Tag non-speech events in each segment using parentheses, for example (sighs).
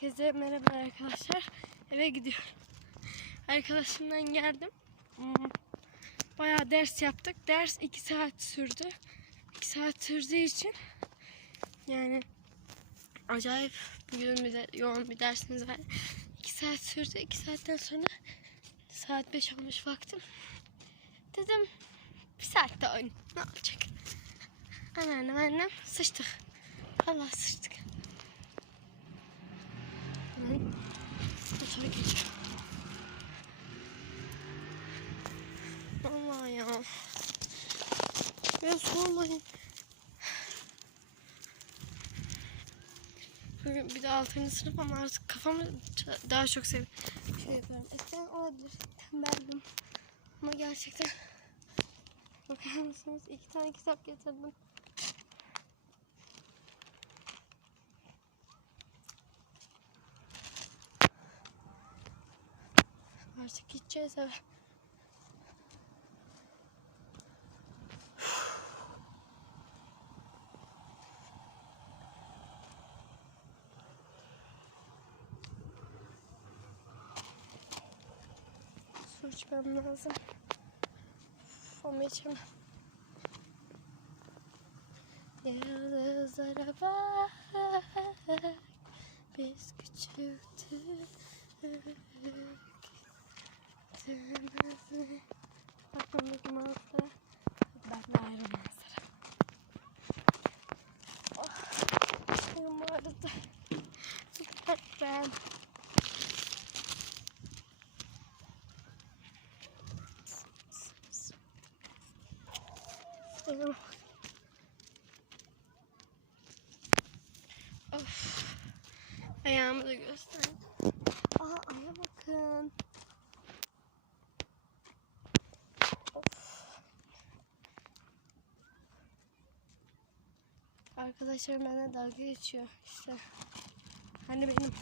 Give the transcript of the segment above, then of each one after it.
Herkese merhaba arkadaşlar. Eve gidiyorum. Arkadaşımdan geldim. Hmm, Bayağı ders yaptık. Ders 2 saat sürdü. 2 saat sürdüğü için yani acayip yoğun bir, yoğun bir dersimiz var. 2 saat sürdü. 2 saatten sonra saat 5 olmuş vaktim. Dedim bir saatte oyun. Ne olacak? Anneannem annem sıçtık. Allah sıçtık. Hemen motora geçiyorum. Allah ya. Ya sormayın. Bugün bir de 6. sınıf ama artık kafamı daha çok sev şey yapıyorum. Eskiden olabilir. Tembeldim. Ama gerçekten bakar mısınız? İki tane kitap getirdim. Artık gideceğiz eve. Su içmem lazım. Uf, içemem. Yıldızlara bak Biz küçüktük Aklımdaki manzara Ben de ayrı manzara Oh, benim arada Süper ben Benim Of. Ayağımı da göster. Aa aya bakın. Arkadaşlarım benden dalga geçiyor işte. Hani benim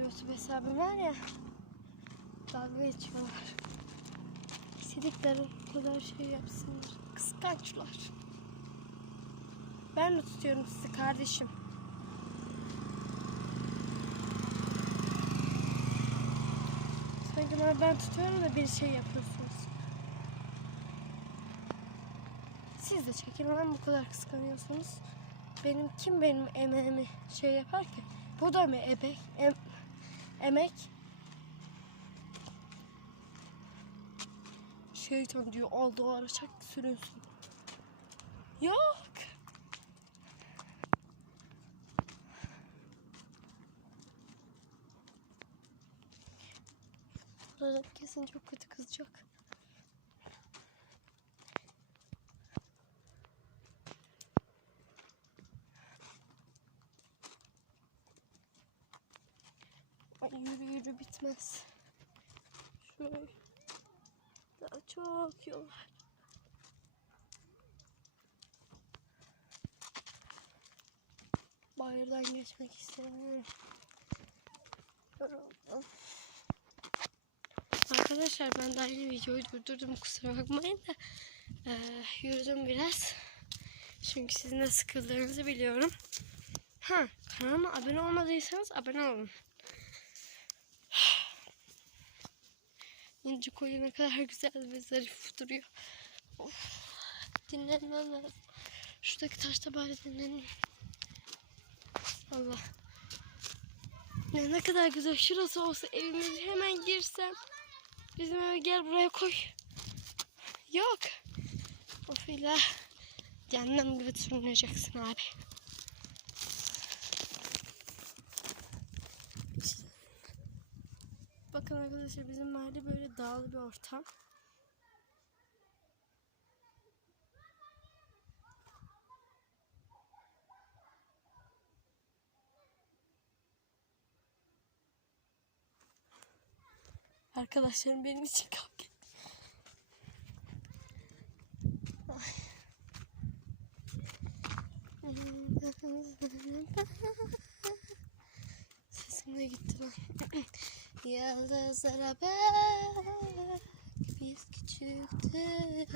YouTube hesabım var ya. Dalga geçiyorlar. İstedikleri kadar şey yapsınlar. Kıskançlar. Ben de tutuyorum sizi kardeşim. Sanki bana ben tutuyorum da bir şey yapıyorsunuz. Siz de çekin bu kadar kıskanıyorsunuz. Benim kim benim emeğimi şey yapar ki? Bu da mı emek? Em, emek? Şeytan diyor aldığı araçak sürünsün. Yok. Burada kesin çok kötü kızacak. Ay yürü yürü bitmez. Şöyle daha çok yol var. Bayırdan geçmek istemiyorum. Yoruldum. Arkadaşlar ben daha yeni videoyu durdurdum kusura bakmayın da eee, yürüdüm biraz. Çünkü sizin de sıkıldığınızı biliyorum. Ha kanalıma abone olmadıysanız abone olun. (sighs) İnci koyu ne kadar güzel ve zarif duruyor. Of, dinlenmem lazım. Şuradaki taşta bari dinleneyim. Allah. Ya ne kadar güzel. Şurası olsa evimiz hemen girsem. Bizim eve gel buraya koy. Yok. Of ilah. Cehennem gibi sürüneceksin abi. Bakın arkadaşlar bizim mahalle böyle dağlı bir ortam. Arkadaşlarım benim için kavga. Sesim de gitti lan. Yıldızlara bak Biz küçüktük.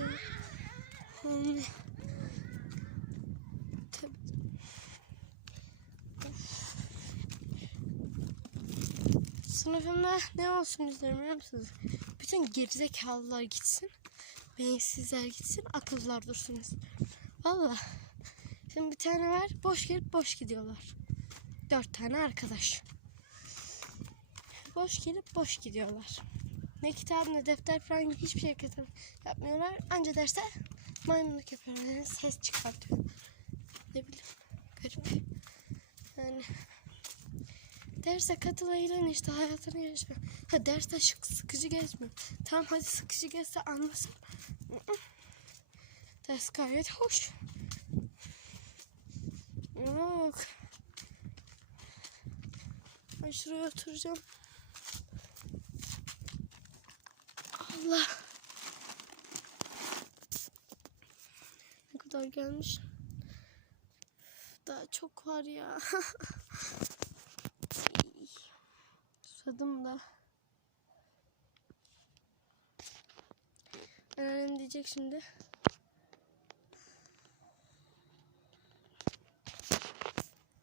Sınıfımda ne olsun istiyorum biliyor musunuz? Bütün gerizekalılar gitsin. Beyinsizler gitsin. Akıllılar dursun istiyorum. Valla. Şimdi bir tane var. Boş gelip boş gidiyorlar. Dört tane arkadaş. Boş gelip boş gidiyorlar. Ne kitap ne defter falan hiçbir şey yapmıyorlar. Anca derste maymunluk yapıyorlar. Yani ses çıkartıyor. Ne bileyim. Garip. Yani derse katılayla işte hayatını yaşa. Ha derste şık sıkıcı geçmiyor. Tamam hadi sıkıcı geçse anlasın. Ders gayet hoş. Yok. Ben şuraya oturacağım. Allah. Ne kadar gelmiş. Daha çok var ya. (laughs) Susadım da. Annem diyecek şimdi.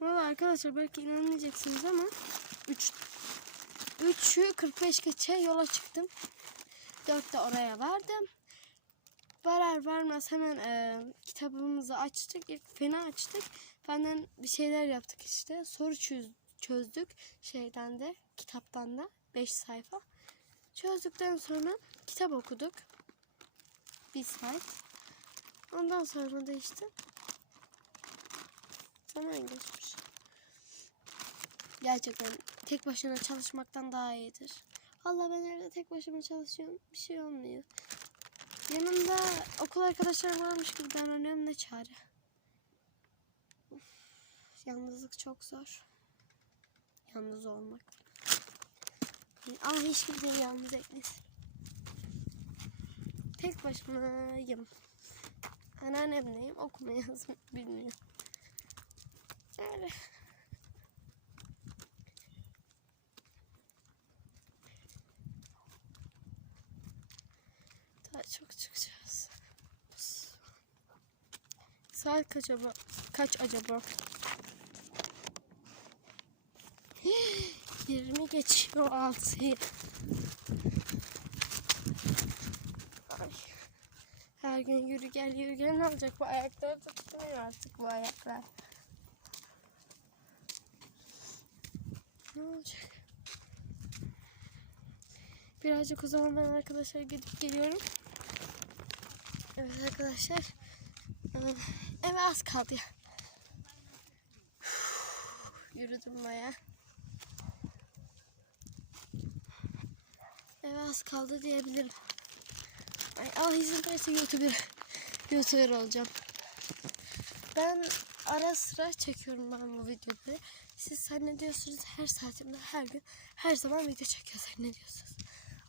Valla arkadaşlar belki inanmayacaksınız ama 3 3'ü 45 geçe yola çıktım. 4'te oraya vardım. Varar varmaz hemen e, kitabımızı açtık. İlk fena açtık. Benden bir şeyler yaptık işte. Soru çöz, çözdük şeyden de kitaptan da 5 sayfa. Çözdükten sonra kitap okuduk. Bir saat. Ondan sonra da işte zaman geçmiş. Gerçekten tek başına çalışmaktan daha iyidir. Allah ben evde tek başıma çalışıyorum. Bir şey olmuyor. Yanımda okul arkadaşlarım varmış gibi davranıyorum ne çare. Uf, yalnızlık çok zor. Yalnız olmak. Ama hiç kimse yalnız etmesin. Tek başımayım. Anneannemleyim. Okuma yazma bilmiyor. Öyle. Daha çok çıkacağız. Saat kaç acaba? Kaç acaba? (gasps) 20 geçiyor 6'yı. Ay. Her gün yürü gel yürü gel ne olacak bu ayaklar tutmuyor artık bu ayaklar. Ne olacak? Birazcık o zaman ben arkadaşlar gidip geliyorum. Evet arkadaşlar. Eve az kaldı. Yürüdüm baya. Eve az kaldı diyebilirim. Ay, Allah izin verirse YouTuber, YouTuber olacağım. Ben ara sıra çekiyorum ben bu videoları. Siz zannediyorsunuz her saatimde her gün her zaman video çekiyor zannediyorsunuz.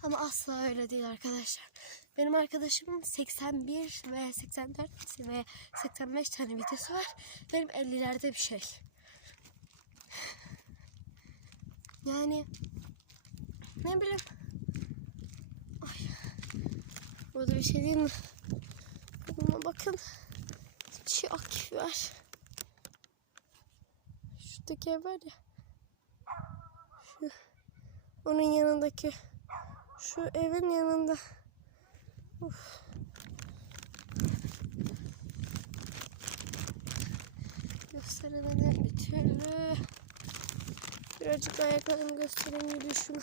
Ama asla öyle değil arkadaşlar. Benim arkadaşımın 81 ve 84 ve 85 tane videosu var. Benim 50'lerde bir şey. Yani ne bileyim. Ay. Burada bir şey değil mi? Buna bakın. Çiğ akif var. Şuradaki ev var ya. Şu. Onun yanındaki. Şu evin yanında. Uf. Gösteremedim bir türlü. Birazcık ayaklarımı göstereyim yürüyüşümü.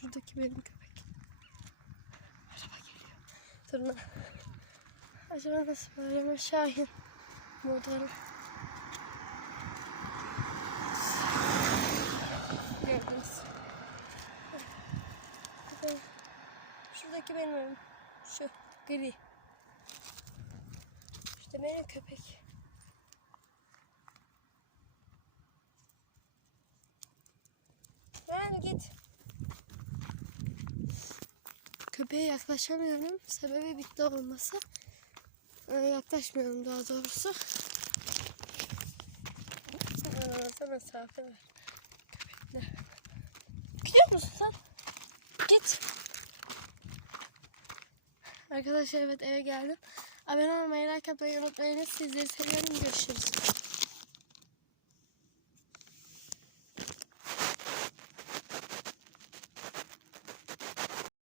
Şuradaki benim köpek. Araba geliyor. Durun. Acaba nasıl bağırıyor? Şahin. Modern. Gördünüz. Şuradaki benim evim. Şu gri. İşte benim köpek. Ben git. Köpeğe yaklaşamıyorum. Sebebi bitti olması. Ee, yaklaşmayalım daha doğrusu. Aramızda mesafe var. Köpekler. Gidiyor musun sen? Git. Arkadaşlar evet eve geldim. Abone olmayı, like atmayı unutmayın. Sizleri seviyorum. Görüşürüz.